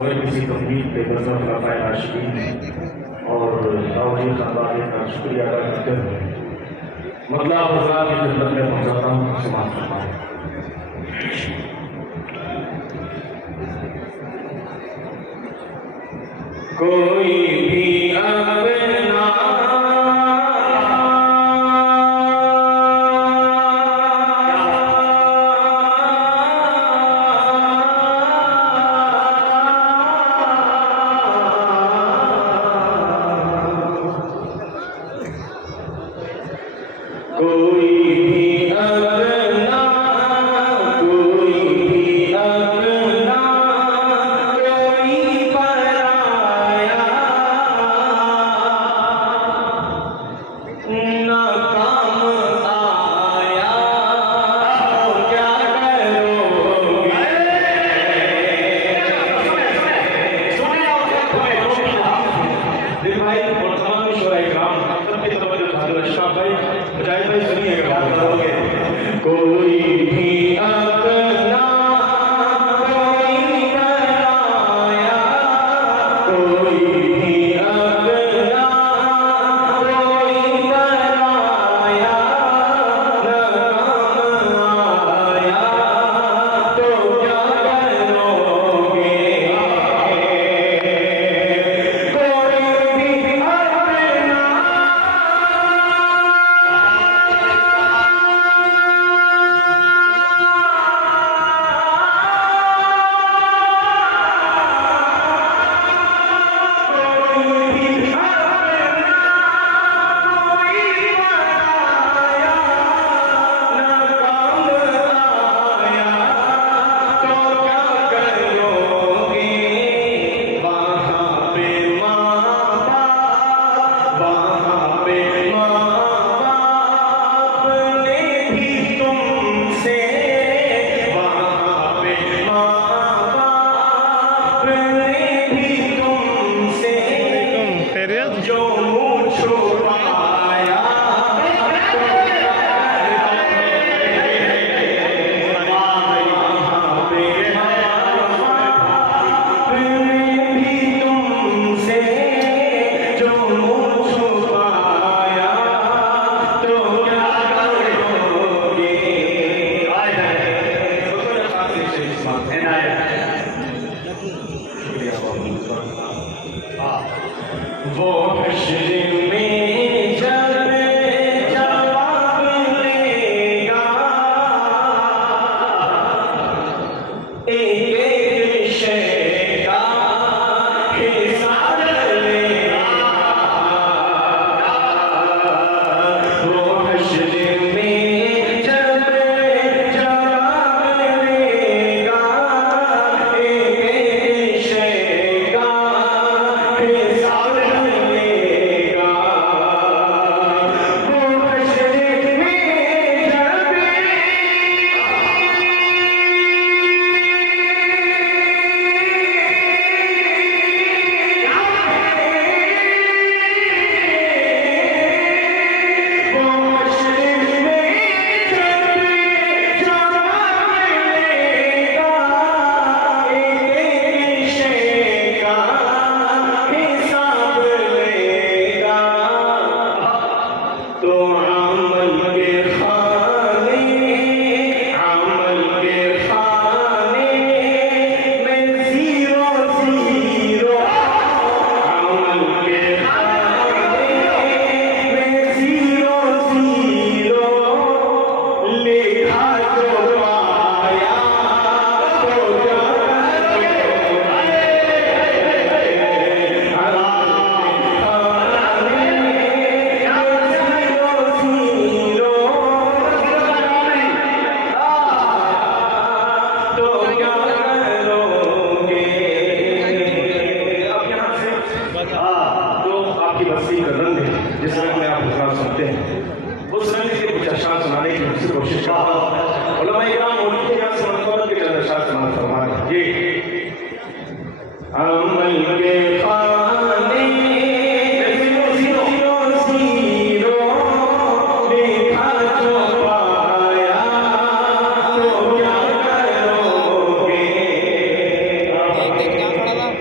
किसी तस्वीर पे नजर खिलाफाए आशिकीन और दावरी खानदान का शुक्रिया अदा करते हुए मतलब हज़रात की खिदमत में पहुँचाता हूँ। समाप्त फरमाएं। कोई भी अपना कोई भी अपना कोई बनाया, कोई भी अपना कोई बनाया, न काम आया तो क्या करोगे। कोई भी अपना वो हश्र में जब जवाब लेगा, एक एक शय का हिसाब लेगा। वो हश्र में जब जवाब लेगा, एक एक शय का हिसाब जिस रंग में आप गुज़ार सकते हैं उस रंग के कुछ अशार सुनाने की मुझसे कोशिश करता हूँ। उलमा इकराम उनके यहाँ से मनक़बत के चंद अशार सुना फरमाएं। ये अमल के खाने देखा जो पाया तो क्या करोगे।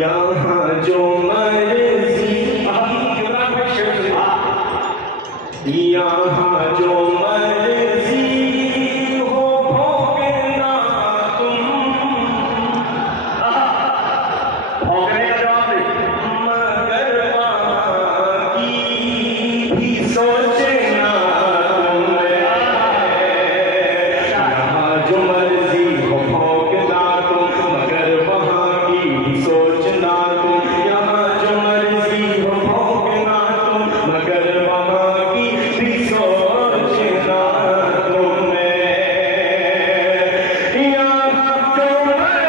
यहाँ जो मर्जी यहाँ जो मर्जी हो भोगना तुम। भोगने का जवाब नहीं, मगर वहाँ की भी सोचना तुम। यहाँ जो मर्जी हो भोगना तुम, मगर वहाँ की भी सोचना तुम। यहाँ जो मर्जी हो भोगना तुम, मगर वहाँ की भी सोचना तुम। यहाँ जो मर्जी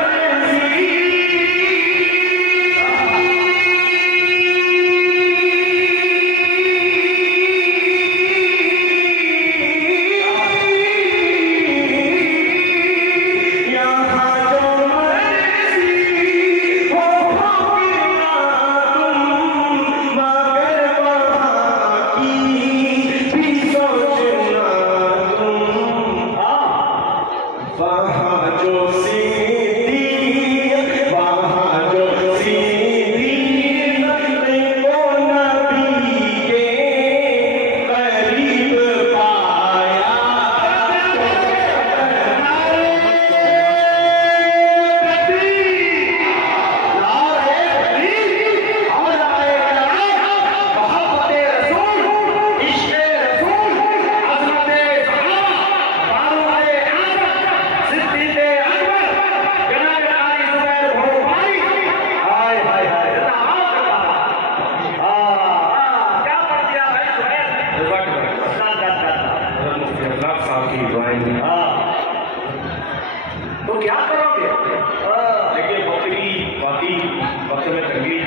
वहाँ जो सीधी वहाँ जो सीधी वो नबी के करीब पाया। तो क्या करोगे? देखिए बकरी बाकी वक्त में तंगी,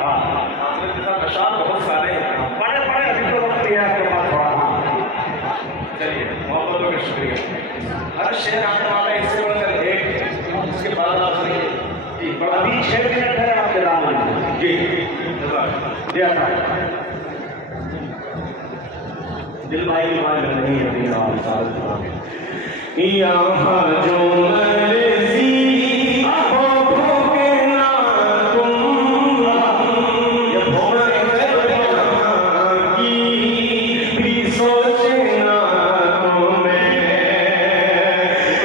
आपने के साथ अशार बहुत सारे पढ़े पढ़े, अभी तो वक्त दिया आपके पास थोड़ा। चलिए मोहब्बतों का शुक्रिया। हर शेर आने वाला इससे बढ़कर एक, इसके बाद आप सुनिए। अभी 6 मिनट है आपके नाम जी दिया था। दिल भाई नहीं अभी आप साल यहाँ जो मर्जी हो भोगना तुम। ये भोगना की भी सोचना तुम।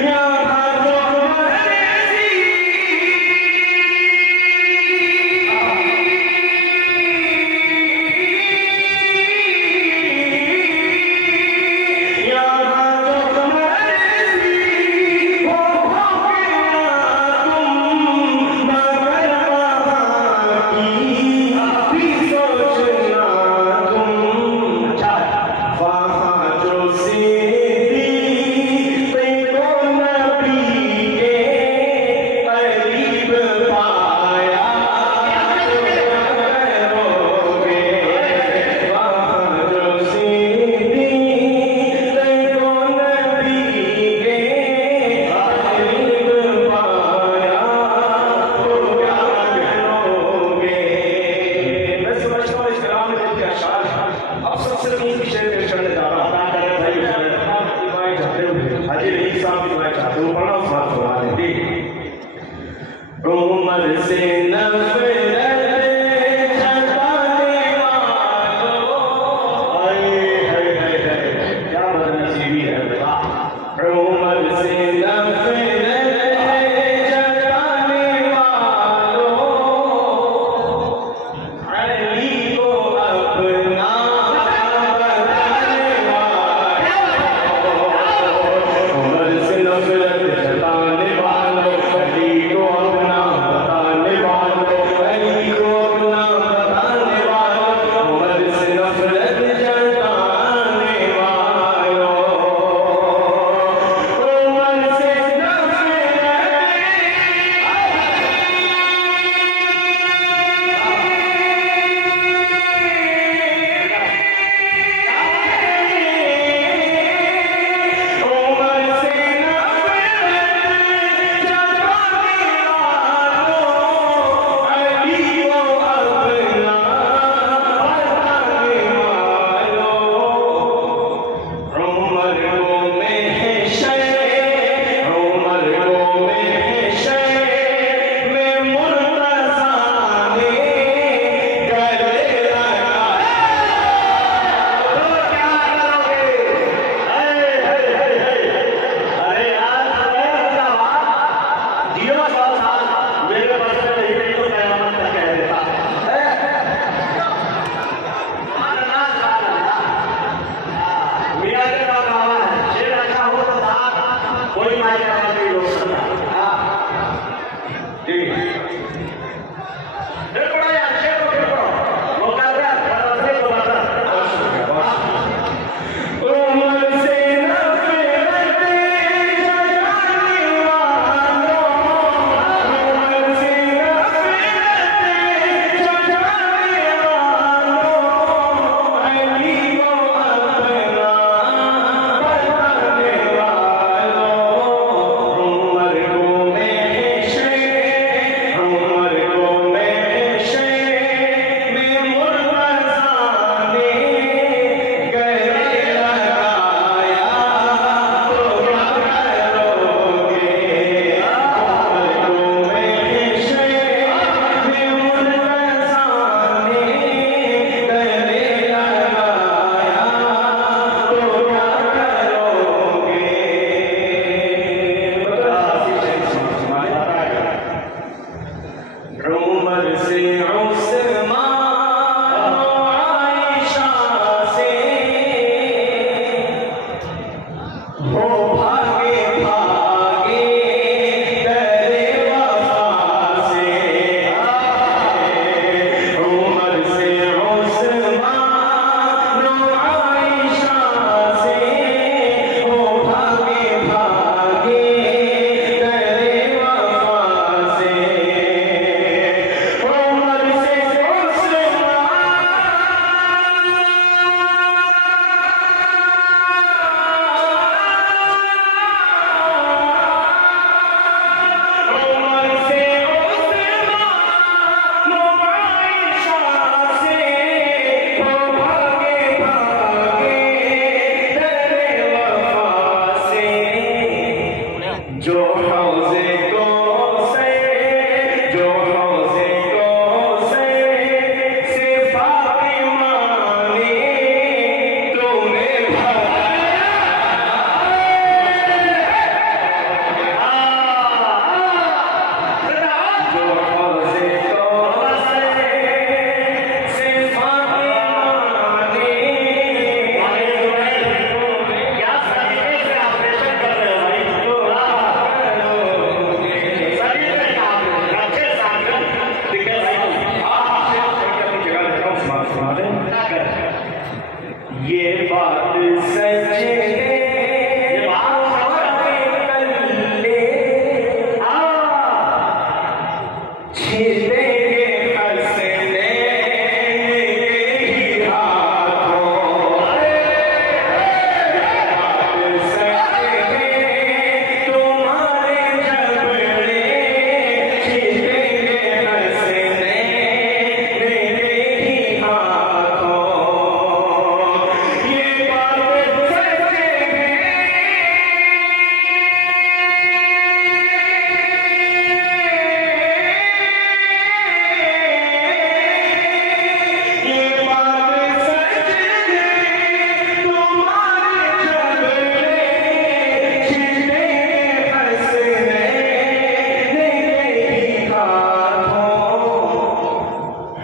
यहाँ जो मर्जी यहाँ जो मर्जी हो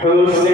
हुजूर